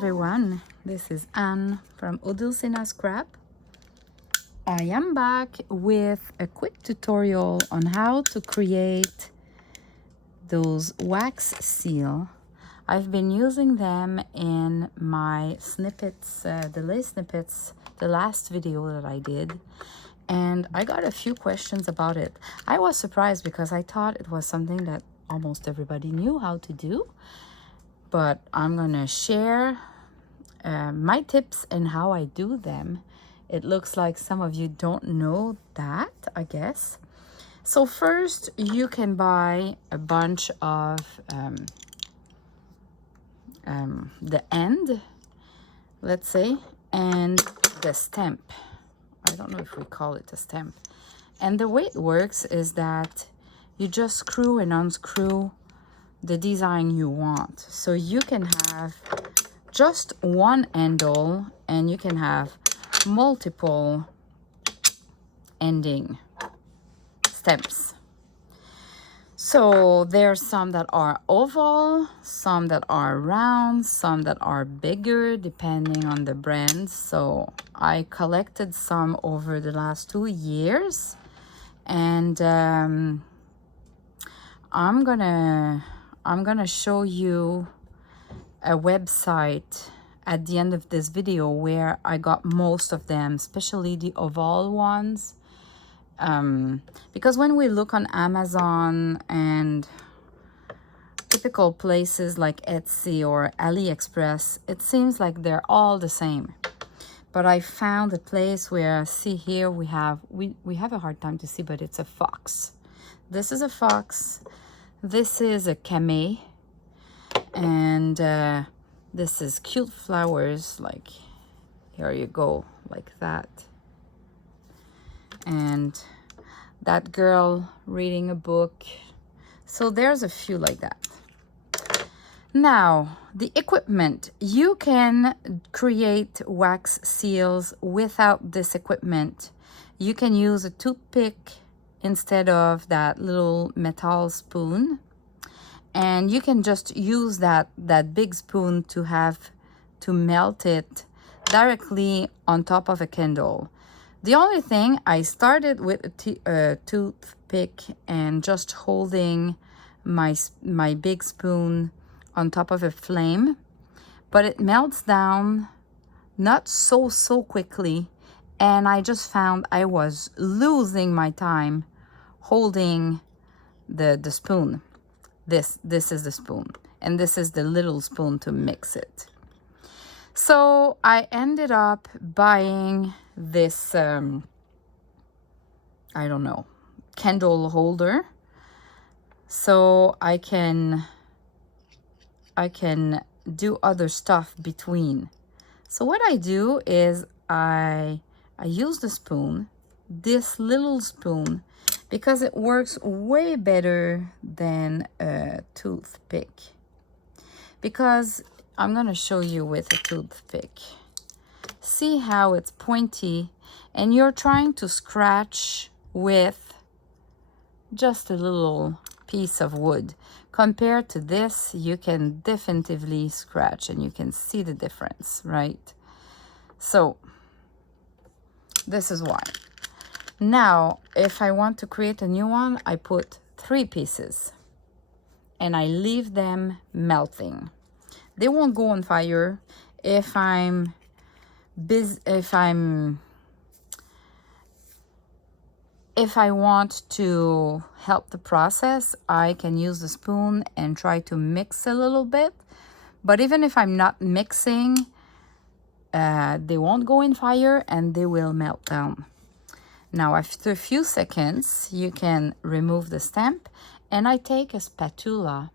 everyone, this is Anne from Odulcina Scrap. I am back with a quick tutorial on how to create those wax seal. I've been using them in my snippets, the lace snippets, the last video that I did, and I got a few questions about it. I was surprised because I thought it was something that almost everybody knew how to do, but I'm gonna share my tips and how I do them. It looks like some of you don't know that, I guess. So first, you can buy a bunch of the end, let's say, and the stamp. I don't know if we call it a stamp. And the way it works is that you just screw and unscrew the design you want. So you can have just one handle and you can have multiple ending stamps. So there's some that are oval, some that are round, some that are bigger depending on the brand. So I collected some over the last 2 years, and I'm gonna show you a website at the end of this video where I got most of them, especially the oval ones. Because when we look on Amazon and typical places like Etsy or AliExpress, it seems like they're all the same. But I found a place where, see here, we have a hard time to see, but it's a fox. This is a fox. This is a camé. And this is cute flowers, like here you go, like that. And that girl reading a book. So there's a few like that. Now, the equipment. You can create wax seals without this equipment. You can use a toothpick instead of that little metal spoon. And you can just use that big spoon to melt it directly on top of a candle. The only thing, I started with a toothpick and just holding my big spoon on top of a flame, but it melts down not so quickly, and I just found I was losing my time holding the spoon. This is the spoon, and this is the little spoon to mix it. So I ended up buying this, I don't know, candle holder, so I can do other stuff between. So what I do is I use the spoon, this little spoon, because it works way better than a toothpick. Because I'm gonna show you with a toothpick. See how it's pointy, and you're trying to scratch with just a little piece of wood. Compared to this, you can definitively scratch, and you can see the difference, right? So this is why. Now, if I want to create a new one, I put 3 pieces and I leave them melting. They won't go on fire. If I want to help the process, I can use the spoon and try to mix a little bit. But even if I'm not mixing, they won't go in fire and they will melt down. Now, after a few seconds, you can remove the stamp, and I take a spatula,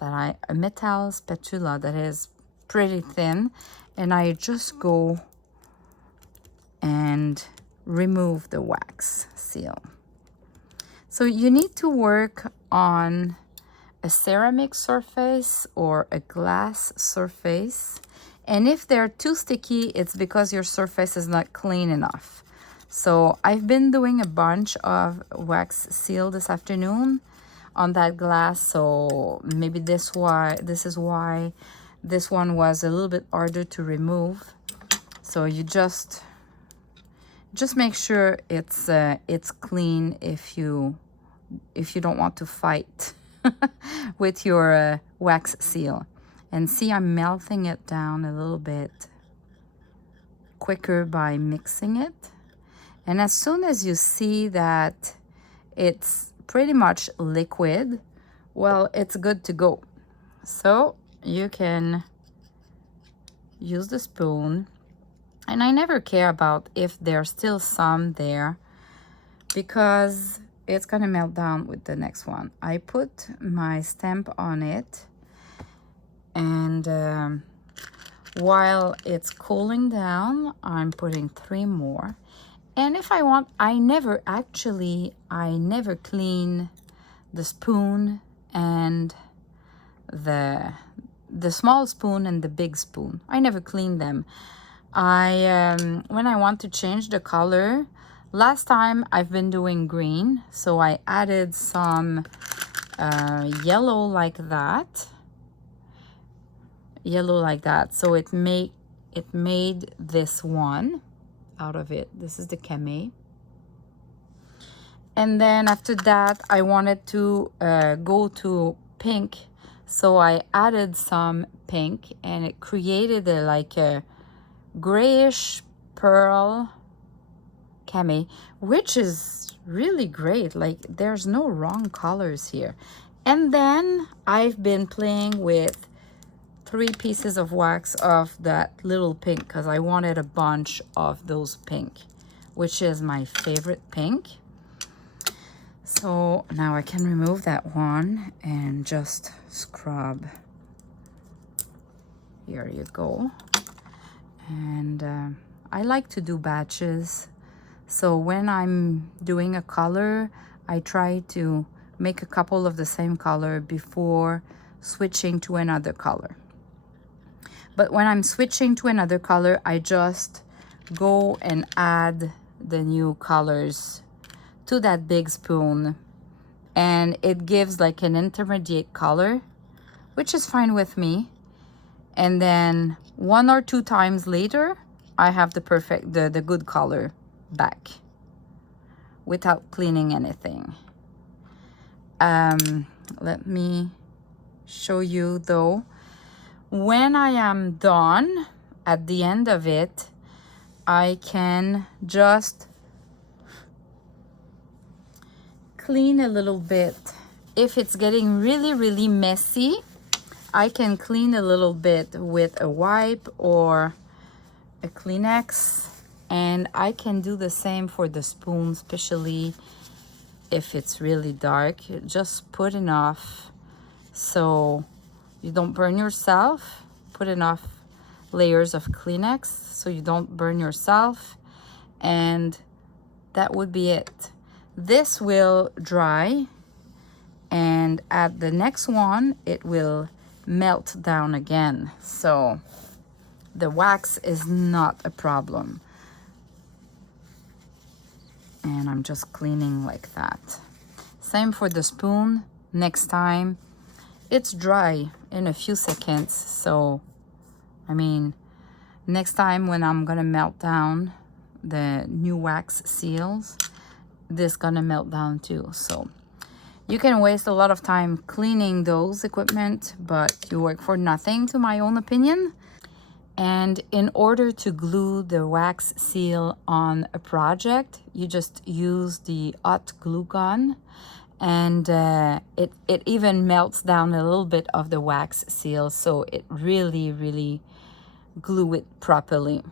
a metal spatula that is pretty thin, and I just go and remove the wax seal. So you need to work on a ceramic surface or a glass surface, and if they're too sticky, it's because your surface is not clean enough. So I've been doing a bunch of wax seal this afternoon on that glass, so maybe this is why This one was a little bit harder to remove. So you just make sure it's clean if you don't want to fight with your wax seal. And see, I'm melting it down a little bit quicker by mixing it. And as soon as you see that it's pretty much liquid, well, it's good to go. So you can use the spoon. And I never care about if there's still some there, because it's gonna melt down with the next one. I put my stamp on it, and while it's cooling down, I'm putting 3 more. And if I want, I never clean the spoon and the small spoon and the big spoon. I never clean them. When I want to change the color, last time I've been doing green, so I added some yellow like that. So it made this one out of it. This is the Camé. And then after that, I wanted to go to pink, so I added some pink, and it created like a grayish pearl Camé, which is really great. Like, there's no wrong colors here. And then I've been playing with 3 pieces of wax of that little pink, because I wanted a bunch of those pink, which is my favorite pink. So now I can remove that one and just scrub. Here you go. And I like to do batches. So when I'm doing a color, I try to make a couple of the same color before switching to another color. But when I'm switching to another color, I just go and add the new colors to that big spoon. And it gives like an intermediate color, which is fine with me. And then 1 or 2 times later, I have the good color back without cleaning anything. Let me show you though. When I am done, at the end of it, I can just clean a little bit. If it's getting really, really messy, I can clean a little bit with a wipe or a Kleenex, and I can do the same for the spoon, especially if it's really dark. Just put enough so you don't burn yourself. Put enough layers of Kleenex so you don't burn yourself, and that would be it. This will dry, and at the next one it will melt down again, so the wax is not a problem. And I'm just cleaning like that. Same for the spoon. Next time, it's dry in a few seconds, so I mean, next time when I'm gonna melt down the new wax seals, this gonna melt down too. So you can waste a lot of time cleaning those equipment, but you work for nothing, to my own opinion. And in order to glue the wax seal on a project, you just use the hot glue gun, and it even melts down a little bit of the wax seal, so it really glue it properly.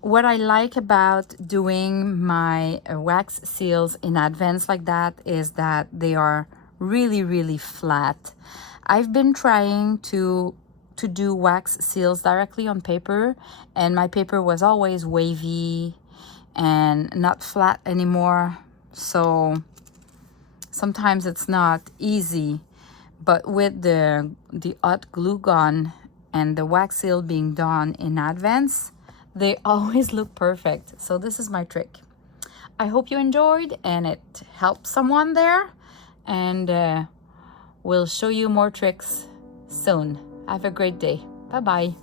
What I like about doing my wax seals in advance like that is that they are really flat. I've been trying to do wax seals directly on paper, and my paper was always wavy and not flat anymore, so sometimes it's not easy. But with the hot glue gun and the wax seal being done in advance, they always look perfect. So this is my trick. I hope you enjoyed and it helped someone there, and we'll show you more tricks soon. Have a great day. Bye-bye.